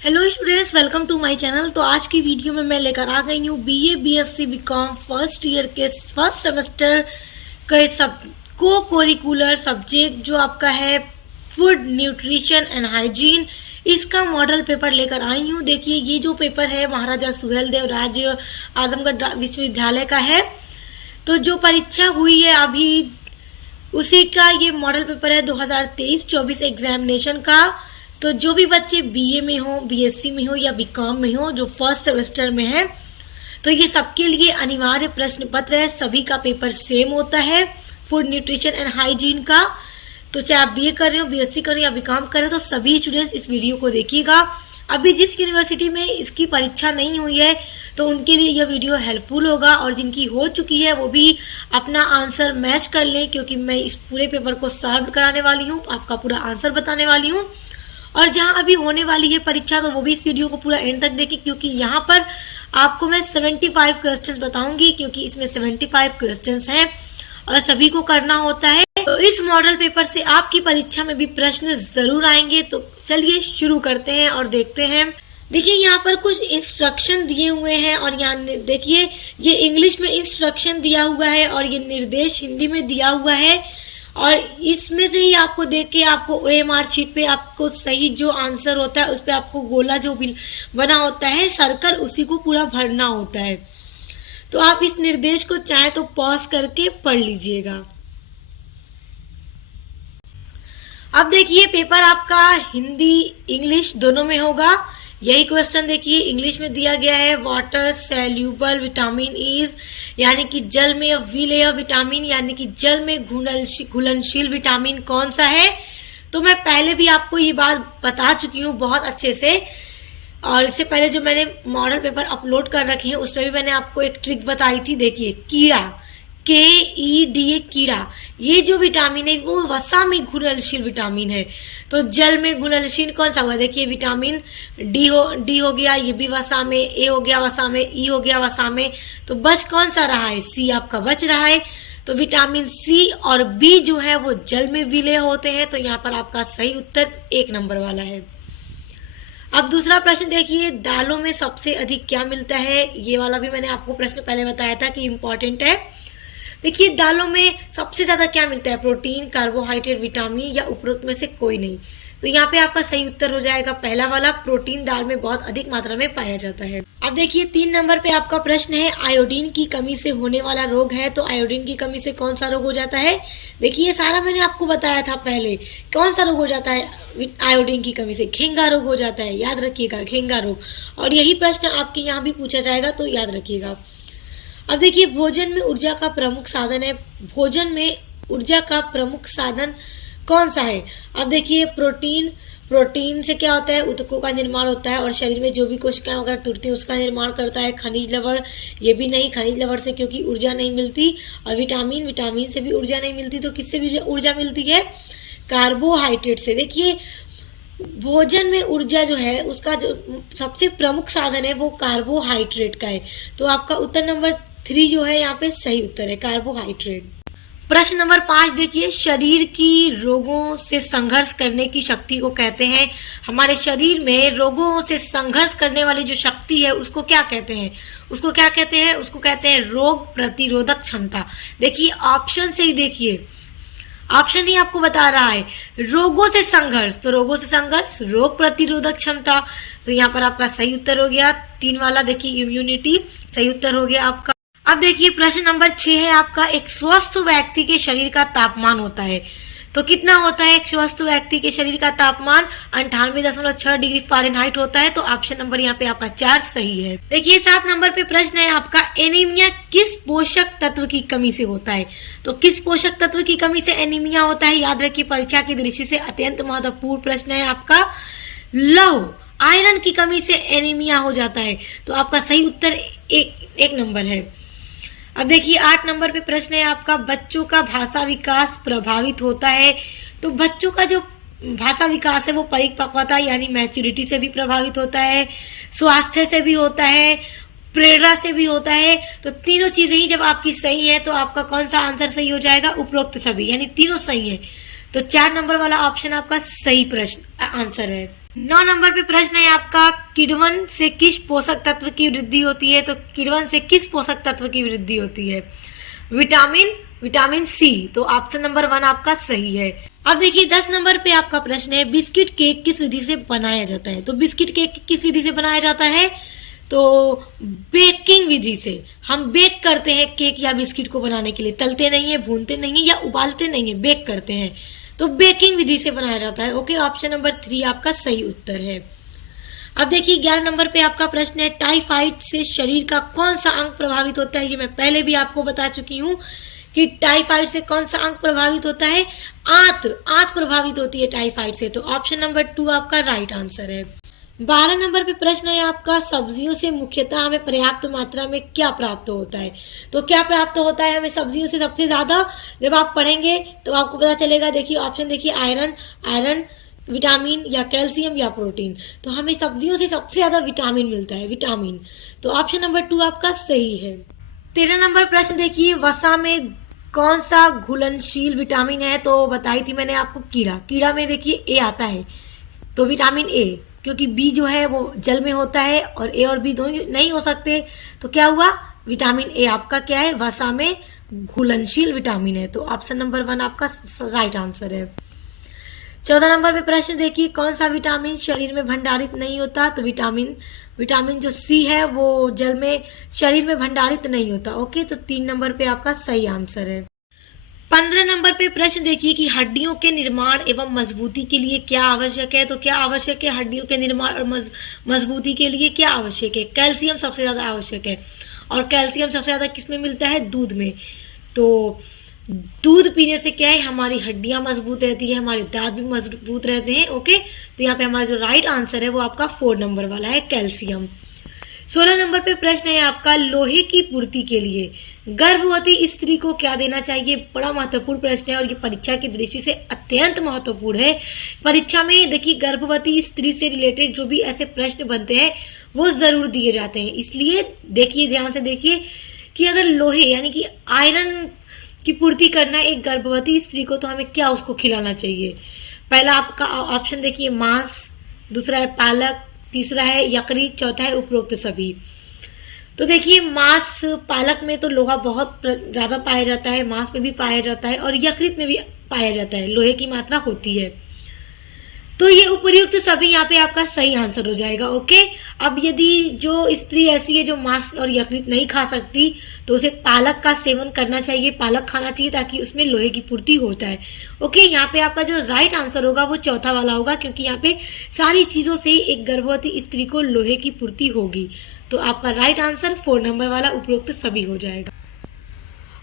Hello students, welcome to my channel. तो आज की वीडियो में मैं लेकर आ गई हूँ BA BSc BCom first year के फर्स्ट सेमेस्टर के सब को करिकुलर सब्जेक्ट जो आपका है फूड न्यूट्रिशन एंड हाइजीन, इसका मॉडल पेपर लेकर आई हूँ। देखिए, ये जो पेपर है महाराजा सुहेलदेव राज्य आजमगढ़ विश्वविद्यालय का है। तो जो परीक्षा हुई है अभी उसी का ये मॉडल पेपर है 2023-24 एग्जामिनेशन का। तो जो भी बच्चे बीए में हो, बीएससी में हो या बीकॉम में हो, जो फर्स्ट सेमेस्टर में है, तो ये सबके लिए अनिवार्य प्रश्न पत्र है। सभी का पेपर सेम होता है फूड न्यूट्रिशन एंड हाइजीन का। तो चाहे आप बीए कर रहे हो, बीएससी कर रहे हो या बीकॉम कर रहे हो, तो सभी स्टूडेंट्स इस वीडियो को देखिएगा। अभी जिस यूनिवर्सिटी में इसकी परीक्षा नहीं हुई है तो उनके लिए यह वीडियो हेल्पफुल होगा, और जिनकी हो चुकी है वो भी अपना आंसर मैच कर लें, क्योंकि मैं इस पूरे पेपर को सॉल्व कराने वाली हूँ, आपका पूरा आंसर बताने वाली हूँ। और जहां अभी होने वाली है परीक्षा तो वो भी इस वीडियो को पूरा एंड तक देखें, क्योंकि यहाँ पर आपको मैं 75 क्वेश्चंस बताऊंगी, क्योंकि इसमें 75 क्वेश्चंस हैं और सभी को करना होता है। तो इस मॉडल पेपर से आपकी परीक्षा में भी प्रश्न जरूर आएंगे। तो चलिए शुरू करते हैं और देखते हैं। देखिए, यहाँ पर कुछ इंस्ट्रक्शन दिए हुए हैं और यहाँ देखिए ये इंग्लिश में इंस्ट्रक्शन दिया हुआ है और ये निर्देश हिंदी में दिया हुआ है। और इसमें से ही आपको देख के आपको ओएमआर शीट पे आपको सही जो आंसर होता है उस पे आपको गोला जो भी बना होता है सर्कल, उसी को पूरा भरना होता है। तो आप इस निर्देश को चाहे तो पॉज करके पढ़ लीजिएगा। अब देखिए, पेपर आपका हिंदी इंग्लिश दोनों में होगा। यही क्वेश्चन देखिए इंग्लिश में दिया गया है, वाटर सैल्यूबल विटामिन इज, यानी कि जल में विलेय विटामिन, यानी कि जल में घुलनशील विटामिन कौन सा है। तो मैं पहले भी आपको ये बात बता चुकी हूँ बहुत अच्छे से, और इससे पहले जो मैंने मॉडल पेपर अपलोड कर रखे हैं उसमें भी मैंने आपको एक ट्रिक बताई थी। देखिए, कीड़ा KEDA कीड़ा, ये जो विटामिन है वो वसा में घुलनशील विटामिन है। तो जल में घुलनशील कौन सा हुआ? देखिए विटामिन डी हो गया, ये भी वसा में, ए हो गया वसा में, ई हो गया वसा में। तो बच कौन सा रहा है? सी आपका बच रहा है। तो विटामिन सी और बी जो है वो जल में विलय होते हैं। तो यहाँ पर आपका सही उत्तर 1 नंबर वाला है। अब दूसरा प्रश्न देखिए, दालों में सबसे अधिक क्या मिलता है? ये वाला भी मैंने आपको प्रश्न पहले बताया था कि इम्पोर्टेंट है। देखिए, दालों में सबसे ज्यादा क्या मिलता है? प्रोटीन, कार्बोहाइड्रेट, विटामिन या उपरोक्त में से कोई नहीं। तो यहाँ पे आपका सही उत्तर हो जाएगा पहला वाला, प्रोटीन दाल में बहुत अधिक मात्रा में पाया जाता है। अब देखिए 3 नंबर पे आपका प्रश्न है, आयोडीन की कमी से होने वाला रोग है। तो आयोडीन की कमी से कौन सा रोग हो जाता है? देखिए, ये सारा मैंने आपको बताया था पहले। कौन सा रोग हो जाता है आयोडीन की कमी से? घेंगा रोग हो जाता है, याद रखिएगा, घेंगा रोग। और यही प्रश्न आपके यहाँ भी पूछा जाएगा, तो याद रखिएगा। अब देखिए, भोजन में ऊर्जा का प्रमुख साधन है। भोजन में ऊर्जा का प्रमुख साधन कौन सा है? अब देखिए, प्रोटीन से क्या होता है? ऊतकों का निर्माण होता है और शरीर में जो भी कोशिकाएं वगैरह टूटती है उसका निर्माण करता है। खनिज लवण, ये भी नहीं, खनिज लवण से क्योंकि ऊर्जा नहीं मिलती। और विटामिन से भी ऊर्जा नहीं मिलती। तो किससे भी ऊर्जा मिलती है? कार्बोहाइड्रेट से। देखिए, भोजन में ऊर्जा जो है उसका जो सबसे प्रमुख साधन है वो कार्बोहाइड्रेट का है। तो आपका उत्तर नंबर 3 जो है यहाँ पे सही उत्तर है, कार्बोहाइड्रेट। प्रश्न नंबर 5 देखिए, शरीर की रोगों से संघर्ष करने की शक्ति को कहते हैं। हमारे शरीर में रोगों से संघर्ष करने वाली जो शक्ति है उसको क्या कहते हैं? उसको क्या कहते हैं? उसको कहते हैं रोग प्रतिरोधक क्षमता। देखिए, ऑप्शन से ही देखिए, ऑप्शन ही आपको बता रहा है रोगों से संघर्ष। तो रोगों से संघर्ष, रोग प्रतिरोधक क्षमता। तो यहाँ पर आपका सही उत्तर हो गया 3 वाला। देखिए, इम्यूनिटी सही उत्तर हो गया आपका। अब देखिए, प्रश्न नंबर 6 है आपका, एक स्वस्थ व्यक्ति के शरीर का तापमान होता है। तो कितना होता है एक स्वस्थ व्यक्ति के शरीर का तापमान? 98.6 डिग्री फ़ारेनहाइट होता है। तो ऑप्शन नंबर यहाँ पे आपका 4 सही है। देखिए, 7 नंबर पे प्रश्न है आपका, एनीमिया किस पोषक तत्व की कमी से होता है? तो किस पोषक तत्व की कमी से एनीमिया होता है? याद रखिए, परीक्षा की दृष्टि से अत्यंत महत्वपूर्ण प्रश्न है आपका। लौह, आयरन की कमी से एनीमिया हो जाता है। तो आपका सही उत्तर एक नंबर है। अब देखिए, 8 नंबर पे प्रश्न है आपका, बच्चों का भाषा विकास प्रभावित होता है। तो बच्चों का जो भाषा विकास है वो परिपक्वता यानी मैच्योरिटी से भी प्रभावित होता है, स्वास्थ्य से भी होता है, प्रेरणा से भी होता है। तो तीनों चीजें ही जब आपकी सही है तो आपका कौन सा आंसर सही हो जाएगा? उपरोक्त सभी, यानी तीनों सही है। तो 4 नंबर वाला ऑप्शन आपका सही प्रश्न आंसर है। 9 नंबर पे प्रश्न है आपका, किण्वन से किस पोषक तत्व की वृद्धि होती है? तो किण्वन से किस पोषक तत्व की वृद्धि होती है? Vitamin C. तो ऑप्शन नंबर 1 आपका सही है। अब देखिए 10 नंबर पे आपका प्रश्न है, बिस्किट केक किस विधि से बनाया जाता है? तो बिस्किट केक किस विधि से बनाया जाता है? तो बेकिंग विधि से। हम बेक करते हैं केक या बिस्किट को बनाने के लिए, तलते नहीं है, भूनते नहीं है या उबालते नहीं है, बेक करते हैं, तो बेकिंग विधि से बनाया जाता है। ओके, ऑप्शन नंबर 3 आपका सही उत्तर है। अब देखिए 11 नंबर पे आपका प्रश्न है, टाइफाइड से शरीर का कौन सा अंग प्रभावित होता है? ये मैं पहले भी आपको बता चुकी हूँ कि टाइफाइड से कौन सा अंग प्रभावित होता है? आंत प्रभावित होती है टाइफाइड से। तो ऑप्शन नंबर 2 आपका राइट आंसर है। 12 नंबर पे प्रश्न है आपका, सब्जियों से मुख्यतः हमें पर्याप्त मात्रा में क्या प्राप्त होता है? तो क्या प्राप्त होता है हमें सब्जियों से सबसे ज्यादा? जब आप पढ़ेंगे तो आपको पता चलेगा। देखिए ऑप्शन देखिए, आयरन, विटामिन या कैल्शियम या प्रोटीन। तो हमें सब्जियों से सबसे ज्यादा विटामिन मिलता है, विटामिन। तो ऑप्शन नंबर 2 आपका सही है। 13 नंबर प्रश्न देखिए, वसा में कौन सा घुलनशील विटामिन है? तो बताई थी मैंने आपको, कीड़ा में देखिए ए आता है, तो विटामिन ए, क्योंकि बी जो है वो जल में होता है और ए और बी दोनों नहीं हो सकते, तो क्या हुआ? विटामिन ए आपका क्या है? वसा में घुलनशील विटामिन है। तो ऑप्शन नंबर 1 आपका राइट आंसर है। 14 नंबर पे प्रश्न देखिए, कौन सा विटामिन शरीर में भंडारित नहीं होता? तो विटामिन जो सी है वो जल में शरीर में भंडारित नहीं होता। ओके, तो 3 नंबर पे आपका सही आंसर है। 15 नंबर पे प्रश्न देखिए कि हड्डियों के निर्माण एवं मजबूती के लिए क्या आवश्यक है? तो क्या आवश्यक है हड्डियों के निर्माण और मजबूती के लिए? क्या आवश्यक है? कैल्शियम सबसे ज्यादा आवश्यक है, और कैल्शियम सबसे ज्यादा किस में मिलता है? दूध में। तो दूध पीने से क्या है? हमारी हड्डियां मजबूत रहती है, हमारे दांत भी मजबूत रहते हैं। ओके, तो यहाँ पे हमारा जो राइट आंसर है वो आपका 4 नंबर वाला है, कैल्शियम। 16 नंबर पे प्रश्न है आपका, लोहे की पूर्ति के लिए गर्भवती स्त्री को क्या देना चाहिए? बड़ा महत्वपूर्ण प्रश्न है और ये परीक्षा की दृष्टि से अत्यंत महत्वपूर्ण है। परीक्षा में देखिए गर्भवती स्त्री से रिलेटेड जो भी ऐसे प्रश्न बनते हैं वो जरूर दिए जाते हैं, इसलिए देखिए ध्यान से देखिए कि अगर लोहे यानी कि आयरन की पूर्ति करना है एक गर्भवती स्त्री को, तो हमें क्या उसको खिलाना चाहिए? पहला आपका ऑप्शन देखिए मांस, दूसरा है पालक, तीसरा है यकृत, चौथा है उपरोक्त सभी। तो देखिए मांस, पालक में तो लोहा बहुत ज्यादा पाया जाता है, मांस में भी पाया जाता है और यकृत में भी पाया जाता है, लोहे की मात्रा होती है। तो ये उपयुक्त सभी यहाँ पे आपका सही आंसर हो जाएगा। ओके, अब यदि जो स्त्री ऐसी है जो मांस और यकृत नहीं खा सकती, तो उसे पालक का सेवन करना चाहिए, पालक खाना चाहिए ताकि उसमें लोहे की पूर्ति होता है। ओके, यहाँ पे आपका जो राइट आंसर होगा वो चौथा वाला होगा, क्योंकि यहाँ पे सारी चीजों से एक गर्भवती स्त्री को लोहे की पूर्ति होगी। तो आपका राइट आंसर 4 नंबर वाला उपरोक्त सभी हो जाएगा।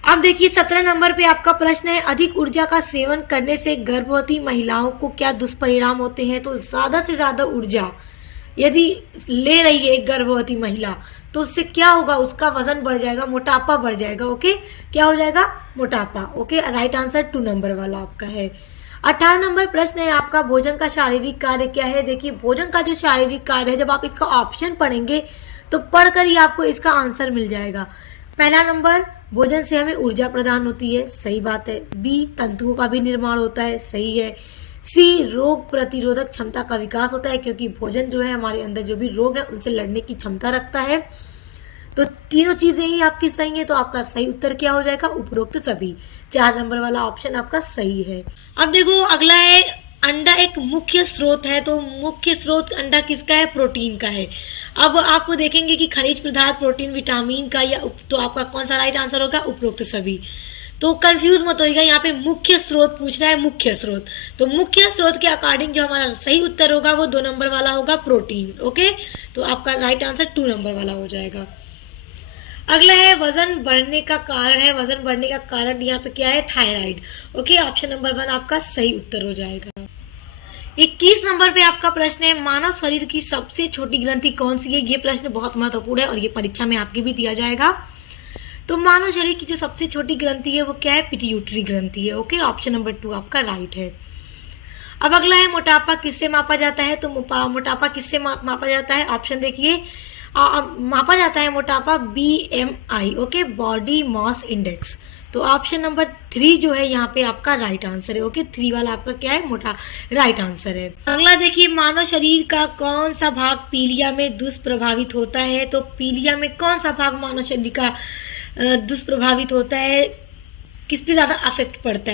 अब देखिए 17 नंबर पे आपका प्रश्न है, अधिक ऊर्जा का सेवन करने से गर्भवती महिलाओं को क्या दुष्परिणाम होते हैं? तो ज्यादा से ज्यादा ऊर्जा यदि ले रही है एक गर्भवती महिला, तो उससे क्या होगा? उसका वजन बढ़ जाएगा, मोटापा बढ़ जाएगा। ओके, क्या हो जाएगा? मोटापा। ओके, राइट आंसर 2 नंबर वाला आपका है। 18 नंबर प्रश्न है आपका, भोजन का शारीरिक कार्य क्या है? देखिए भोजन का जो शारीरिक कार्य है, जब आप इसका ऑप्शन पढ़ेंगे तो पढ़कर ही आपको इसका आंसर मिल जाएगा। पहला नंबर, भोजन से हमें ऊर्जा प्रदान होती है, सही बात है। बी, तंतुओं का भी निर्माण होता है, सही है। सी, रोग प्रतिरोधक क्षमता का विकास होता है, क्योंकि भोजन जो है हमारे अंदर जो भी रोग है उनसे लड़ने की क्षमता रखता है। तो तीनों चीजें ही आपकी सही है, तो आपका सही उत्तर क्या हो जाएगा? उपरोक्त सभी। 4 नंबर वाला ऑप्शन आपका सही है। अब देखो अगला है, अंडा एक मुख्य स्रोत है, तो मुख्य स्रोत अंडा किसका है? प्रोटीन का है। अब आप देखेंगे कि खनिज पदार्थ, प्रोटीन, विटामिन का, या तो आपका कौन सा राइट आंसर होगा? उपरोक्त सभी। तो कंफ्यूज मत होइएगा, यहाँ पे मुख्य स्रोत पूछ रहा है, मुख्य स्रोत। तो मुख्य स्रोत के अकॉर्डिंग जो हमारा सही उत्तर होगा वो 2 नंबर वाला होगा, प्रोटीन। ओके, तो आपका राइट आंसर 2 नंबर वाला हो जाएगा। अगला है, वजन बढ़ने का कारण है। वजन बढ़ने का कारण यहाँ पे क्या है? थायराइड। ओके, ऑप्शन नंबर 1 आपका सही उत्तर हो जाएगा। 21 नंबर पे आपका प्रश्न है, मानव शरीर की सबसे छोटी ग्रंथि कौन सी है? ये प्रश्न बहुत महत्वपूर्ण है और ये परीक्षा में आपके भी दिया जाएगा। तो मानव शरीर की जो सबसे छोटी ग्रंथि है वो क्या है? पिट्यूटरी ग्रंथि है। ओके, ऑप्शन नंबर 2 आपका राइट है। अब अगला है, मोटापा किससे मापा जाता है? तो मोटापा किससे मापा जाता है? ऑप्शन देखिए, मापा जाता है मोटापा BMI। Okay, body mass index. तो ऑप्शन नंबर 3 जो है यहाँ पे आपका राइट आंसर है। ओके, 3 वाला आपका क्या है, मोटा राइट आंसर है। अगला देखिए, मानव शरीर का कौन सा भाग पीलिया में दुष्प्रभावित होता है। तो पीलिया में कौन सा भाग मानव शरीर का दुष्प्रभावित होता है, किस पे ज्यादा इफेक्ट पड़ता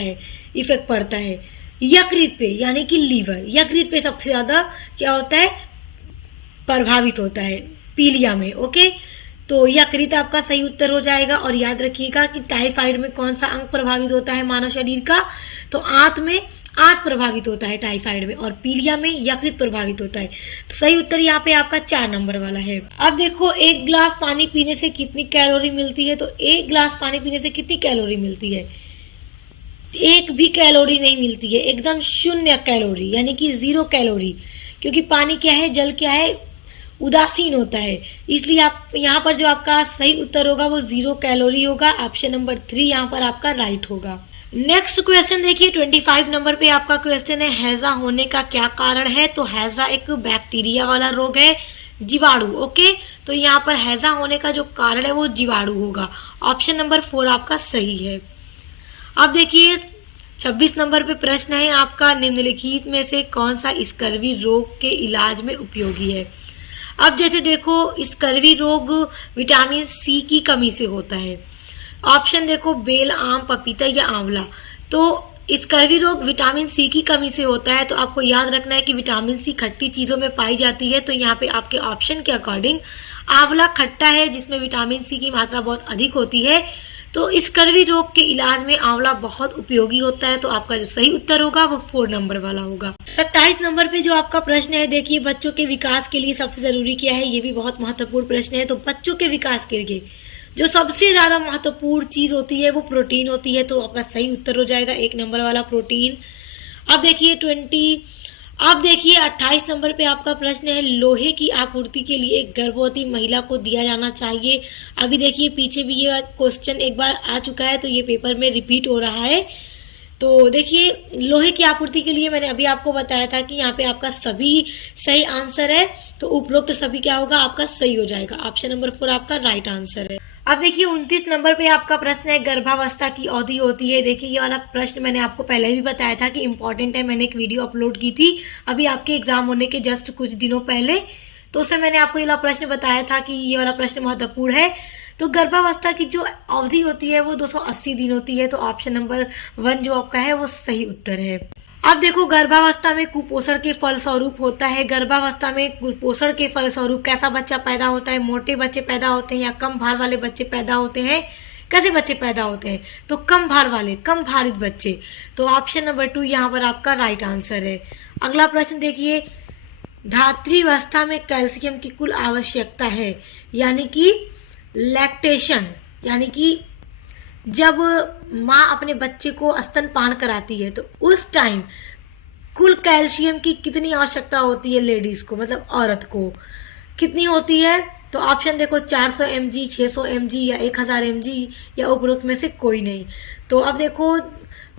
है? यकृत पे, यानी कि लीवर, यकृत पे सबसे ज्यादा क्या होता है, प्रभावित होता है पीलिया में। ओके, तो यकृत आपका सही उत्तर हो जाएगा। और याद रखिएगा कि टाइफाइड में कौन सा अंग प्रभावित होता है मानव शरीर का, तो आंत प्रभावित होता है टाइफाइड में, और पीलिया में यकृत प्रभावित होता है। तो सही उत्तर यहाँ पे आपका 4 नंबर वाला है। अब देखो, 1 गिलास पानी पीने से कितनी कैलोरी मिलती है। तो 1 गिलास पानी पीने से कितनी कैलोरी मिलती है? 1 भी कैलोरी नहीं मिलती है, एकदम 0 कैलोरी, यानी कि 0 कैलोरी, क्योंकि पानी क्या है, जल क्या है, उदासीन होता है। इसलिए आप यहाँ पर जो आपका सही उत्तर होगा वो 0 कैलोरी होगा। ऑप्शन नंबर 3 यहाँ पर आपका राइट होगा। नेक्स्ट क्वेश्चन देखिए, 25 नंबर पे आपका क्वेश्चन है, हैजा होने का क्या कारण है। तो हैजा एक बैक्टीरिया वाला रोग है, जीवाणु। ओके, तो यहाँ पर हैजा होने का जो कारण है वो जीवाणु होगा। ऑप्शन नंबर 4 आपका सही है। अब देखिए, 26 नंबर पे प्रश्न है आपका, निम्नलिखित में से कौन सा स्कर्वी रोग के इलाज में उपयोगी है। अब जैसे देखो, स्कर्वी रोग विटामिन सी की कमी से होता है। ऑप्शन देखो, बेल, आम, पपीता या आंवला। तो स्कर्वी रोग विटामिन सी की कमी से होता है, तो आपको याद रखना है कि विटामिन सी खट्टी चीजों में पाई जाती है। तो यहाँ पे आपके ऑप्शन के अकॉर्डिंग आंवला खट्टा है, जिसमें विटामिन सी की मात्रा बहुत अधिक होती है। तो स्कर्वी रोग के इलाज में आंवला बहुत उपयोगी होता है। तो आपका जो सही उत्तर होगा वो 4 नंबर वाला होगा। 27 नंबर पे जो आपका प्रश्न है, देखिए, बच्चों के विकास के लिए सबसे जरूरी क्या है। ये भी बहुत महत्वपूर्ण प्रश्न है। तो बच्चों के विकास के लिए जो सबसे ज्यादा महत्वपूर्ण चीज होती है वो प्रोटीन होती है। तो आपका सही उत्तर हो जाएगा 1 नंबर वाला, प्रोटीन। अब देखिए 28 नंबर पे आपका प्रश्न है, लोहे की आपूर्ति के लिए एक गर्भवती महिला को दिया जाना चाहिए। अभी देखिए, पीछे भी ये क्वेश्चन एक बार आ चुका है, तो ये पेपर में रिपीट हो रहा है। तो देखिए, लोहे की आपूर्ति के लिए मैंने अभी आपको बताया था कि यहाँ पे आपका सभी सही आंसर है। तो उपरोक्त सभी क्या होगा, आपका सही हो जाएगा। ऑप्शन नंबर 4 आपका राइट आंसर है। अब देखिए, 29 नंबर पे आपका प्रश्न है, गर्भावस्था की अवधि होती है। देखिए, ये वाला प्रश्न मैंने आपको पहले भी बताया था कि इम्पोर्टेंट है। मैंने एक वीडियो अपलोड की थी अभी आपके एग्जाम होने के जस्ट कुछ दिनों पहले, तो उसमें मैंने आपको ये वाला प्रश्न बताया था कि ये वाला प्रश्न महत्वपूर्ण है। तो गर्भावस्था की जो अवधि होती है वो 280 दिन होती है। तो ऑप्शन नंबर 1 जो आपका है वो सही उत्तर है। अब देखो, गर्भावस्था में कुपोषण के फलस्वरूप होता है। गर्भावस्था में कुपोषण के फलस्वरूप कैसा बच्चा पैदा होता है, मोटे बच्चे पैदा होते हैं या कम भार वाले बच्चे पैदा होते हैं। कैसे बच्चे पैदा होते हैं, तो कम भार वाले, कम भारित बच्चे। तो ऑप्शन नंबर 2 यहाँ पर आपका राइट आंसर है। अगला प्रश्न देखिए, धात्रीवस्था में कैल्शियम की कुल आवश्यकता है, यानी कि लैक्टेशन, यानी कि जब माँ अपने बच्चे को स्तनपान कराती है तो उस टाइम कुल कैल्शियम की कितनी आवश्यकता होती है लेडीज को, मतलब औरत को कितनी होती है। तो ऑप्शन देखो, 400 mg, 600 mg या 1000 mg या उपरोक्त में से कोई नहीं। तो अब देखो,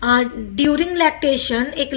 ड्यूरिंग लैक्टेशन एक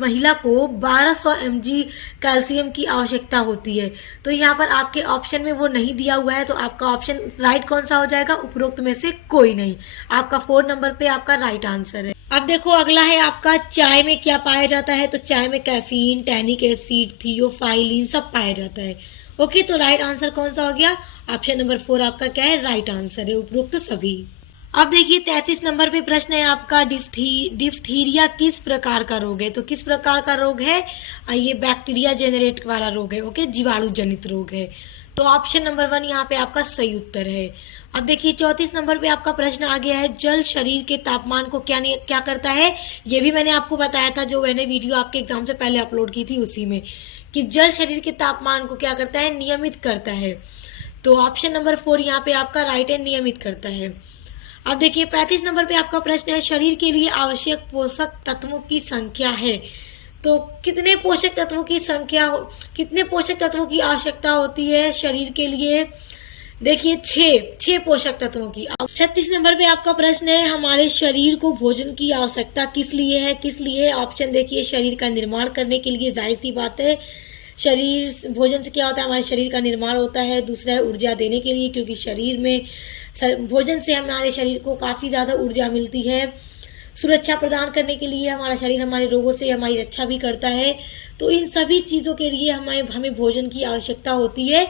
महिला को 1200 mg कैल्शियम की आवश्यकता होती है। तो यहाँ पर आपके ऑप्शन में वो नहीं दिया हुआ है, तो आपका ऑप्शन राइट कौन सा हो जाएगा, उपरोक्त में से कोई नहीं। आपका 4 नंबर पे आपका राइट आंसर है। अब देखो, अगला है आपका, चाय में क्या पाया जाता है। तो चाय में कैफीन, टैनिक एसिड, थियोफाइलिन सब पाया जाता है। ओके, तो राइट आंसर कौन सा हो गया, ऑप्शन नंबर 4 आपका क्या है, राइट आंसर है, उपरोक्त सभी। अब देखिए, 33 नंबर पे प्रश्न है आपका, डिफ्थीरिया किस प्रकार का रोग है। तो किस प्रकार का रोग है, ये बैक्टीरिया जेनरेट वाला रोग है। ओके, जीवाणु जनित रोग है। तो ऑप्शन नंबर 1 यहाँ पे आपका सही उत्तर है। अब देखिए, 34 नंबर पे आपका प्रश्न आ गया है, जल शरीर के तापमान को क्या करता है। ये भी मैंने आपको बताया था, जो मैंने वीडियो आपके एग्जाम से पहले अपलोड की थी उसी में, कि जल शरीर के तापमान को क्या करता है, नियमित करता है। तो ऑप्शन नंबर 4 यहाँ पे आपका राइट है, नियमित करता है। अब देखिए, 35 नंबर पे आपका प्रश्न है, शरीर के लिए आवश्यक पोषक तत्वों की संख्या है। तो कितने पोषक तत्वों की आवश्यकता होती है शरीर के लिए। देखिए, 6 पोषक तत्वों की। 36 नंबर पे आपका प्रश्न है, हमारे शरीर को भोजन की आवश्यकता किस लिए है। ऑप्शन देखिए, शरीर का निर्माण करने के लिए, जाहिर सी बात है शरीर, भोजन से क्या होता है, हमारे शरीर का निर्माण होता है। दूसरा है ऊर्जा देने के लिए, क्योंकि शरीर में भोजन से हमारे शरीर को काफ़ी ज़्यादा ऊर्जा मिलती है। सुरक्षा प्रदान करने के लिए हमारा शरीर हमारे रोगों से हमारी रक्षा भी करता है। तो इन सभी चीज़ों के लिए हमें भोजन की आवश्यकता होती है।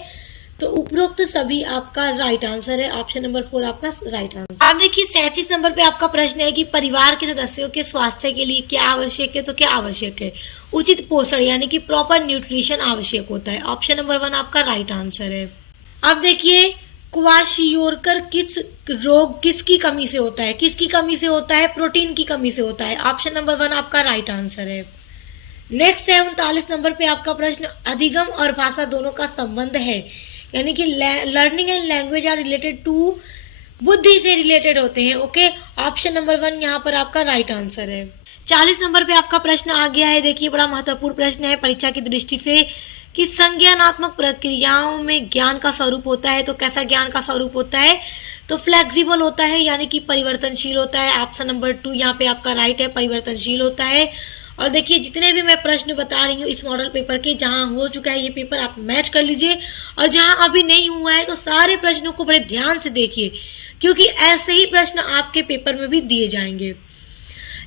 तो उपरोक्त सभी आपका राइट आंसर है। ऑप्शन नंबर 4 आपका राइट आंसर। आप देखिए 37 नंबर पे आपका प्रश्न है कि परिवार के सदस्यों के स्वास्थ्य के लिए क्या आवश्यक है। तो क्या आवश्यक है, उचित पोषण यानी कि प्रॉपर न्यूट्रिशन आवश्यक होता है। ऑप्शन नंबर 1 आपका राइट आंसर है। अब देखिए क्वाशियोरकर किस रोग किसकी कमी से होता है, किसकी कमी से होता है, प्रोटीन की कमी से होता है। ऑप्शन नंबर 1 आपका राइट आंसर है। नेक्स्ट है 39 नंबर पे आपका प्रश्न, अधिगम और भाषा दोनों का संबंध है, यानी कि learning and language are related to, बुद्धि से रिलेटेड होते हैं। ओके, ऑप्शन नंबर 1 यहाँ पर आपका राइट आंसर है। 40 नंबर पे आपका प्रश्न आ गया है। देखिए बड़ा महत्वपूर्ण प्रश्न है परीक्षा की दृष्टि से कि संज्ञानात्मक प्रक्रियाओं में ज्ञान का स्वरूप होता है। तो कैसा ज्ञान का स्वरूप होता है, तो फ्लेक्सिबल होता है, यानी कि परिवर्तनशील होता है। ऑप्शन नंबर 2 यहाँ पे आपका राइट है, परिवर्तनशील होता है। और देखिए जितने भी मैं प्रश्न बता रही हूँ इस मॉडल पेपर के, जहाँ हो चुका है ये पेपर आप मैच कर लीजिए, और जहाँ अभी नहीं हुआ है तो सारे प्रश्नों को बड़े ध्यान से देखिए, क्योंकि ऐसे ही प्रश्न आपके पेपर में भी दिए जाएंगे।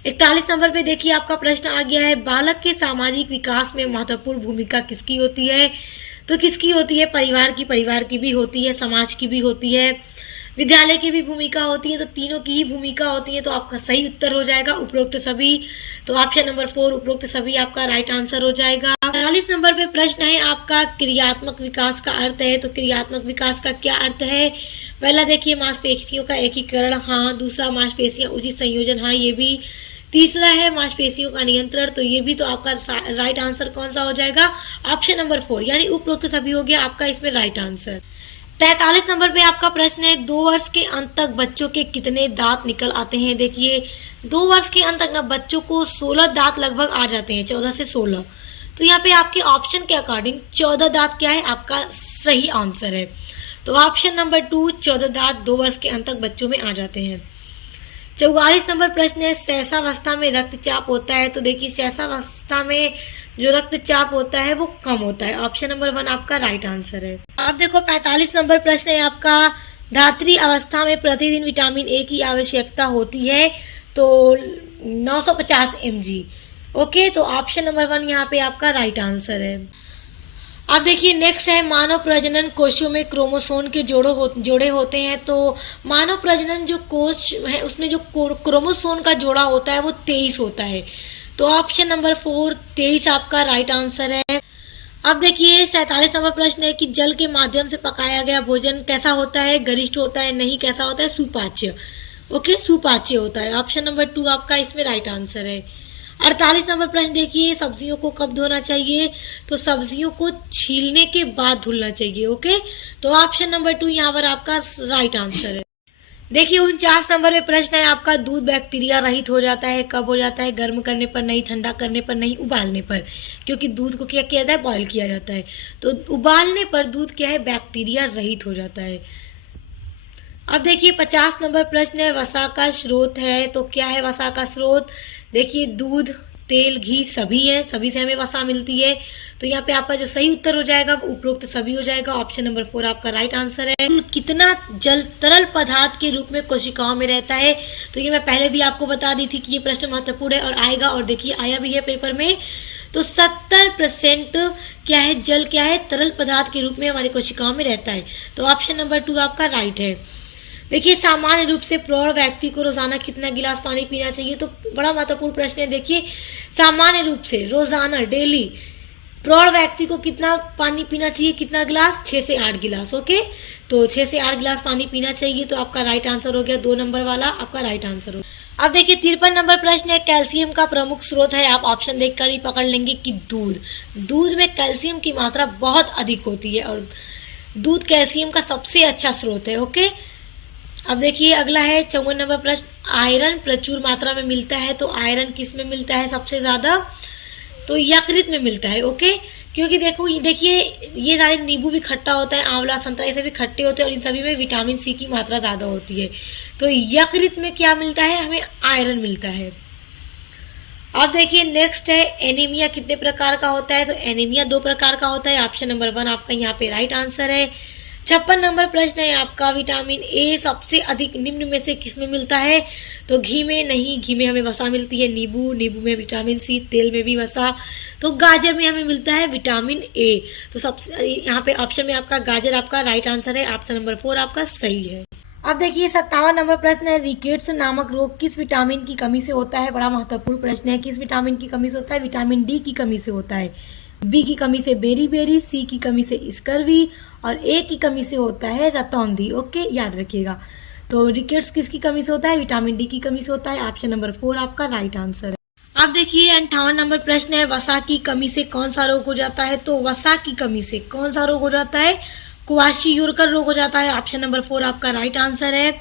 41 नंबर पे देखिए आपका प्रश्न आ गया है, बालक के सामाजिक विकास में महत्वपूर्ण भूमिका किसकी होती है। तो किसकी होती है, परिवार की भी होती है, समाज की भी होती है, विद्यालय की भी भूमिका होती है। तो तीनों की ही भूमिका होती है। तो आपका सही उत्तर हो जाएगा उपरोक्त सभी। तो ऑप्शन नंबर 4 उपरोक्त सभी आपका राइट आंसर हो जाएगा। 40 नंबर पे प्रश्न है आपका, क्रियात्मक विकास का अर्थ है। तो क्रियात्मक विकास का क्या अर्थ है, पहला देखिए मांसपेशियों का एकीकरण, हाँ। दूसरा मांसपेशियां उचित संयोजन, हाँ ये भी। तीसरा है मांसपेशियों का नियंत्रण, तो ये भी। तो आपका राइट आंसर कौन सा हो जाएगा, ऑप्शन नंबर 4, यानी उपरोक्त सभी हो गया आपका इसमें राइट आंसर। 43 नंबर पे आपका प्रश्न है, 2 वर्ष के अंत तक बच्चों के कितने दांत निकल आते हैं। देखिए 2 वर्ष के अंत तक ना बच्चों को 16 दांत लगभग आ जाते हैं, 14 से 16। तो यहाँ पे आपके ऑप्शन के अकॉर्डिंग 14 दांत क्या है, आपका सही आंसर है। तो ऑप्शन नंबर 2 14 दांत 2 वर्ष के अंत तक बच्चों में आ जाते हैं। 44 नंबर प्रश्न है, सहसावस्था में रक्तचाप होता है। तो देखिए सहसावस्था में जो रक्तचाप होता है वो कम होता है। ऑप्शन नंबर 1 आपका राइट आंसर है। आप देखो 45 नंबर प्रश्न है आपका, धात्री अवस्था में प्रतिदिन विटामिन ए की आवश्यकता होती है। तो 950 mg। ओके, तो ऑप्शन नंबर 1 यहाँ पे आपका राइट आंसर है। अब देखिए नेक्स्ट है, मानव प्रजनन कोशों में क्रोमोसोम के जोड़े होते हैं। तो मानव प्रजनन जो कोश है उसमें जो क्रोमोसोम का जोड़ा होता है वो 23 होता है। तो ऑप्शन नंबर 4 23 आपका राइट आंसर है। अब देखिए 47 नंबर प्रश्न है कि जल के माध्यम से पकाया गया भोजन कैसा होता है, गरिष्ठ होता है, नहीं कैसा होता है, सुपाच्य। ओके, सुपाच्य होता है। ऑप्शन नंबर 2 आपका इसमें राइट आंसर है। 48 नंबर प्रश्न देखिए, सब्जियों को कब धोना चाहिए। तो सब्जियों को छीलने के बाद धुलना चाहिए। ओके, तो ऑप्शन नंबर 2 यहाँ पर आपका राइट आंसर है। देखिए 49 नंबर पे प्रश्न है आपका, दूध बैक्टीरिया रहित हो जाता है, कब हो जाता है, गर्म करने पर नहीं, ठंडा करने पर नहीं, उबालने पर। क्योंकि दूध को क्या किया जाता है, बॉईल किया जाता है। तो उबालने पर दूध क्या है, बैक्टीरिया रहित हो जाता है। अब देखिए 50 नंबर प्रश्न है, वसा का स्रोत है। तो क्या है वसा का स्रोत, देखिए दूध, तेल, घी सभी है, सभी से हमें वसा मिलती है। तो यहाँ पे आपका जो सही उत्तर हो जाएगा वो उपरोक्त सभी हो जाएगा। ऑप्शन नंबर 4 आपका राइट आंसर है। कितना जल तरल पदार्थ के रूप में कोशिकाओं में रहता है। तो ये मैं पहले भी आपको बता दी थी कि ये प्रश्न महत्वपूर्ण है और आएगा, और देखिए आया भी है पेपर में। तो 70% क्या है, जल क्या है, तरल पदार्थ के रूप में हमारी कोशिकाओं में रहता है। तो ऑप्शन नंबर 2 आपका राइट है। देखिए सामान्य रूप से प्रौढ़ व्यक्ति को रोजाना कितना गिलास पानी पीना चाहिए। तो बड़ा महत्वपूर्ण प्रश्न है। देखिए सामान्य रूप से रोजाना डेली प्रौढ़ व्यक्ति को कितना पानी पीना चाहिए, कितना गिलास, 6 से 8 गिलास। ओके, तो 6 से 8 गिलास पानी पीना चाहिए। तो आपका राइट आंसर हो गया 2 नंबर वाला, आपका राइट आंसर हो। अब देखिए 53 नंबर प्रश्न है, कैल्शियम का प्रमुख स्रोत है। आप ऑप्शन देखकर ही पकड़ लेंगे कि दूध में कैल्शियम की मात्रा बहुत अधिक होती है और दूध कैल्शियम का सबसे अच्छा स्रोत है। ओके, अब देखिए अगला है 54 नंबर प्रश्न, आयरन प्रचुर मात्रा में मिलता है। तो आयरन किस में मिलता है सबसे ज्यादा, तो यकृत में मिलता है। ओके, क्योंकि देखिए ये सारे नींबू भी खट्टा होता है, आंवला, संतरा, ये सभी खट्टे होते हैं और इन सभी में विटामिन सी की मात्रा ज्यादा होती है। तो यकृत में क्या मिलता है, हमें आयरन मिलता है। अब देखिए नेक्स्ट है एनीमिया कितने प्रकार का होता है, तो एनीमिया 2 प्रकार का होता है। ऑप्शन नंबर 1 आपका यहाँ पे राइट आंसर है। 56 नंबर प्रश्न है आपका, विटामिन ए सबसे अधिक निम्न में से किसमें मिलता है, तो घी में नहीं, घी में हमें वसा मिलती है, नींबू में विटामिन सी, तेल में भी वसा, तो गाजर में हमें मिलता है विटामिन ए। तो सबसे यहाँ पे ऑप्शन में आपका गाजर आपका राइट आंसर है। ऑप्शन नंबर 4 आपका सही है। अब देखिए 57 नंबर प्रश्न है, रिकेट्स नामक रोग किस विटामिन की कमी से होता है। बड़ा महत्वपूर्ण प्रश्न है, किस विटामिन की कमी से होता है, विटामिन डी की कमी से होता है। बी की कमी से बेरी, सी की कमी से स्कर्वी और ए की कमी से होता है रतौंधी। ओके, याद रखिएगा। तो रिकेट्स किसकी कमी से होता है, विटामिन डी की कमी से होता है। ऑप्शन नंबर 4 आपका राइट आंसर है। अब देखिए 58 नंबर प्रश्न है, वसा की कमी से कौन सा रोग हो जाता है, तो वसा की कमी से कौन सा रोग हो जाता है, क्वाशियोरकर रोग हो जाता है। ऑप्शन नंबर 4 आपका राइट आंसर है।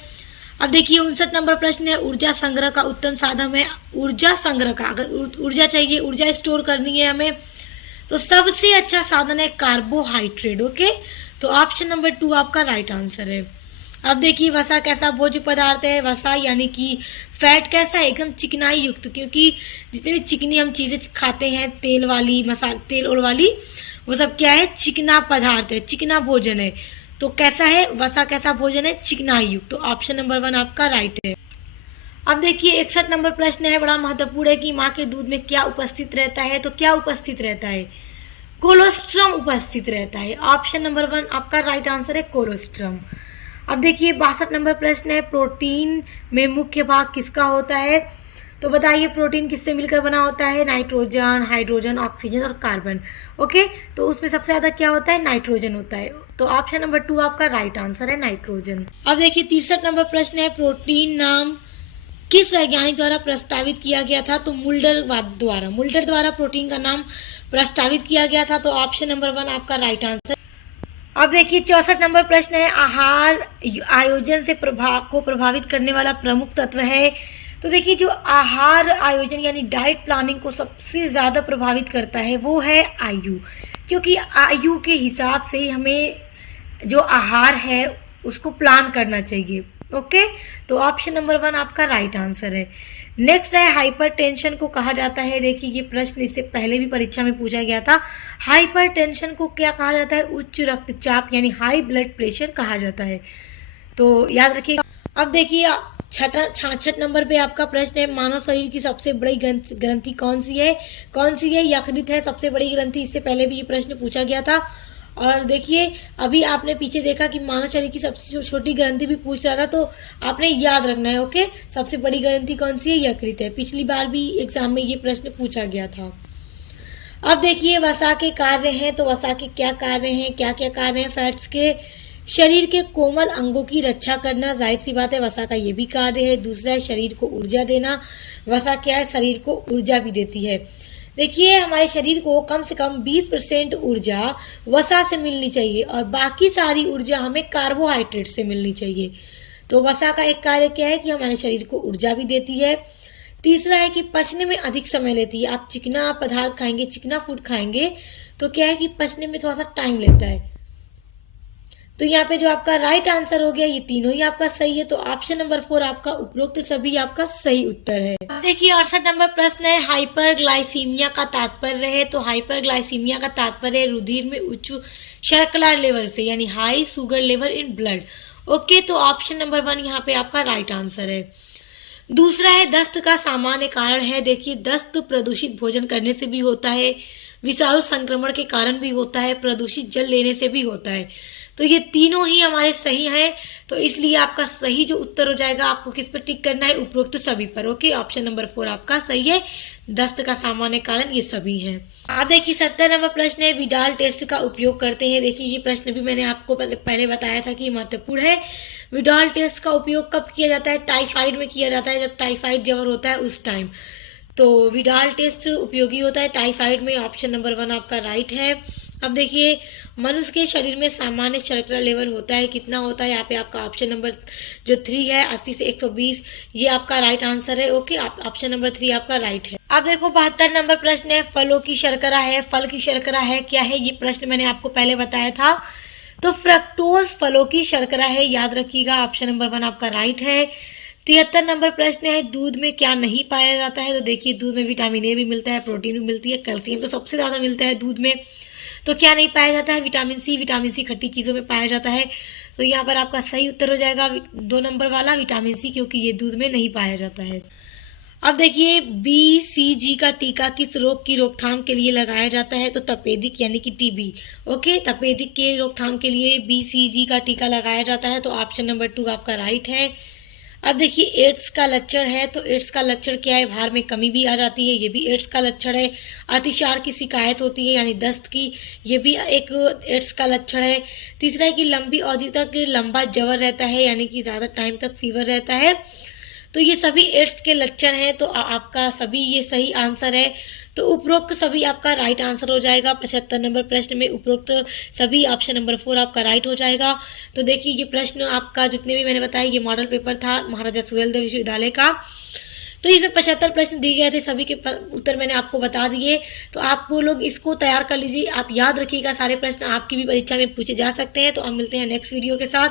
अब देखिए 59 नंबर प्रश्न है, ऊर्जा संग्रह का उत्तम साधन है, ऊर्जा संग्रह का, अगर ऊर्जा चाहिए, ऊर्जा स्टोर करनी है हमें, तो सबसे अच्छा साधन है कार्बोहाइड्रेट। ओके, तो ऑप्शन नंबर 2 आपका राइट आंसर है। अब देखिए वसा कैसा भोज्य पदार्थ है, वसा यानी कि फैट कैसा है, एकदम चिकनाई युक्त, क्योंकि जितने भी चिकनी हम चीजें खाते हैं, तेल वाली, मसाला, तेल और वाली, वो सब क्या है, चिकना पदार्थ है, चिकना भोजन है। तो कैसा है वसा, कैसा भोजन है, चिकनाई युक्त। तो ऑप्शन नंबर 1 आपका राइट है। अब देखिए 61 नंबर प्रश्न है, बड़ा महत्वपूर्ण है कि माँ के दूध में क्या उपस्थित रहता है, तो क्या उपस्थित रहता है, कोलोस्ट्रम उपस्थित रहता है। ऑप्शन नंबर 1 आपका राइट आंसर है, कोलोस्ट्रम। अब देखिए 62 नंबर प्रश्न है, प्रोटीन में मुख्य भाग किसका होता है, तो बताइए प्रोटीन किससे मिलकर बना होता है, नाइट्रोजन, हाइड्रोजन, ऑक्सीजन और कार्बन। ओके, तो उसमें सबसे ज्यादा क्या होता है, नाइट्रोजन होता है। तो ऑप्शन नंबर 2 आपका राइट आंसर है, नाइट्रोजन। अब देखिए 63 नंबर प्रश्न है, प्रोटीन नाम किस वैज्ञानिक द्वारा प्रस्तावित किया गया था, तो मुल्डर द्वारा प्रोटीन का नाम प्रस्तावित किया गया था। तो ऑप्शन नंबर 1 आपका राइट आंसर। अब देखिए 64 नंबर प्रश्न है, आहार आयोजन से प्रभावित करने वाला प्रमुख तत्व है, तो देखिए जो आहार आयोजन यानी डाइट प्लानिंग को सबसे ज्यादा प्रभावित करता है वो है आयु, क्योंकि आयु के हिसाब से हमें जो आहार है उसको प्लान करना चाहिए। ओके, तो ऑप्शन नंबर 1 आपका राइट आंसर है। नेक्स्ट है, हाइपरटेंशन को कहा जाता है, देखिए ये प्रश्न इससे पहले भी परीक्षा में पूछा गया था। हाइपरटेंशन को क्या कहा जाता है, उच्च रक्तचाप यानी हाई ब्लड प्रेशर कहा जाता है, तो याद रखिएगा। अब देखिए 66 नंबर पे आपका प्रश्न है, मानव शरीर की सबसे बड़ी ग्रंथि कौन सी है, यकृत है सबसे बड़ी ग्रंथि। इससे पहले भी ये प्रश्न पूछा गया था। और देखिए अभी आपने पीछे देखा कि मानव शरीर की सबसे छोटी ग्रंथि भी पूछ रहा था, तो आपने याद रखना है। ओके, सबसे बड़ी ग्रंथि कौन सी है, यकृत है। पिछली बार भी एग्जाम में ये प्रश्न पूछा गया था। अब देखिए वसा के कार्य हैं, तो वसा के क्या कार्य हैं, क्या क्या कार्य हैं फैट्स के, शरीर के कोमल अंगों की रक्षा करना, जाहिर सी बात है वसा का ये भी कार्य है। दूसरा है शरीर को ऊर्जा देना, वसा क्या है, शरीर को ऊर्जा भी देती है। देखिए हमारे शरीर को कम से कम 20% ऊर्जा वसा से मिलनी चाहिए और बाकी सारी ऊर्जा हमें कार्बोहाइड्रेट से मिलनी चाहिए। तो वसा का एक कार्य क्या है कि हमारे शरीर को ऊर्जा भी देती है। तीसरा है कि पचने में अधिक समय लेती है। आप चिकना पदार्थ खाएंगे, चिकना फूड खाएंगे तो क्या है कि पचने में थोड़ा सा टाइम लेता है। तो यहाँ पे जो आपका राइट आंसर हो गया, ये तीनों ही आपका सही है। तो ऑप्शन नंबर 4 आपका उपरोक्त सभी आपका सही उत्तर है। देखिए 68 नंबर प्रश्न है, हाइपरग्लाइसीमिया का तात्पर्य है, तो हाइपरग्लाइसीमिया का तात्पर्य रुधिर में उच्च शर्करा लेवल से, यानी high sugar level in blood. Okay, तो ऑप्शन नंबर 1 यहाँ पे आपका राइट आंसर है। दूसरा है दस्त का सामान्य कारण है। देखिए दस्त प्रदूषित भोजन करने से भी होता है, विषाणु संक्रमण के कारण भी होता है, प्रदूषित जल लेने से भी होता है। तो ये तीनों ही हमारे सही हैं, तो इसलिए आपका सही जो उत्तर हो जाएगा, आपको किस पर टिक करना है, उपरोक्त सभी पर। ओके, ऑप्शन नंबर 4 आपका सही है, दस्त का सामान्य कारण ये सभी हैं। आप देखिए 70 नंबर प्रश्न है, विडाल टेस्ट का उपयोग करते हैं। देखिए ये प्रश्न भी मैंने आपको पहले बताया था कि महत्वपूर्ण है। विडाल टेस्ट का उपयोग कब किया जाता है, टाइफाइड में किया जाता है, जब टाइफाइड ज्वर होता है उस टाइम। तो विडाल टेस्ट उपयोगी होता है टाइफाइड में। ऑप्शन नंबर 1 आपका राइट है। अब देखिए मनुष्य के शरीर में सामान्य शर्करा लेवल होता है, कितना होता है, यहाँ पे आपका ऑप्शन नंबर जो 3 है 80 से 120, ये आपका राइट आंसर है। ओके, ऑप्शन नंबर 3 आपका राइट है। अब देखो 72 नंबर प्रश्न है, फलों की शर्करा है, फल की शर्करा है, क्या है, ये प्रश्न मैंने आपको पहले बताया था। तो फ्रक्टोज फलों की शर्करा है, याद रखिएगा, ऑप्शन नंबर 1 आपका राइट है। 73 नंबर प्रश्न है, दूध में क्या नहीं पाया जाता है? तो देखिए, दूध में विटामिन ए भी मिलता है, प्रोटीन भी मिलती है, कैल्शियम तो सबसे ज्यादा मिलता है दूध में। तो क्या नहीं पाया जाता है? विटामिन सी खट्टी चीजों में पाया जाता है। तो यहाँ पर आपका सही उत्तर हो जाएगा 2 नंबर वाला विटामिन सी, क्योंकि ये दूध में नहीं पाया जाता है। अब देखिए, BCG का टीका किस रोग की रोकथाम के लिए लगाया जाता है? तो तपेदिक यानी कि टीबी। ओके, तपेदिक के रोकथाम के लिए BCG का टीका लगाया जाता है। तो ऑप्शन नंबर 2 आपका राइट है। अब देखिए, एड्स का लक्षण है, तो एड्स का लक्षण क्या है? भार में कमी भी आ जाती है, ये भी एड्स का लक्षण है। अतिसार की शिकायत होती है यानी दस्त की, ये भी एक एड्स का लक्षण है। तीसरा है कि लंबी अवधि तक लंबा ज्वर रहता है, यानी कि ज्यादा टाइम तक फीवर रहता है। तो ये सभी एड्स के लक्षण हैं। तो आपका सभी ये सही आंसर है। तो उपरोक्त सभी आपका राइट आंसर हो जाएगा। 75 नंबर प्रश्न में उपरोक्त सभी ऑप्शन नंबर 4 आपका राइट हो जाएगा। तो देखिए, ये प्रश्न आपका जितने भी मैंने बताया, ये मॉडल पेपर था महाराजा सुहेलदेव विश्वविद्यालय का। तो इसमें 75 प्रश्न दिए गए थे, सभी के उत्तर मैंने आपको बता दिए। तो आप वो लोग इसको तैयार कर लीजिए, आप याद रखिएगा, सारे प्रश्न आपकी भी परीक्षा में पूछे जा सकते हैं। तो अब मिलते हैं नेक्स्ट वीडियो के साथ।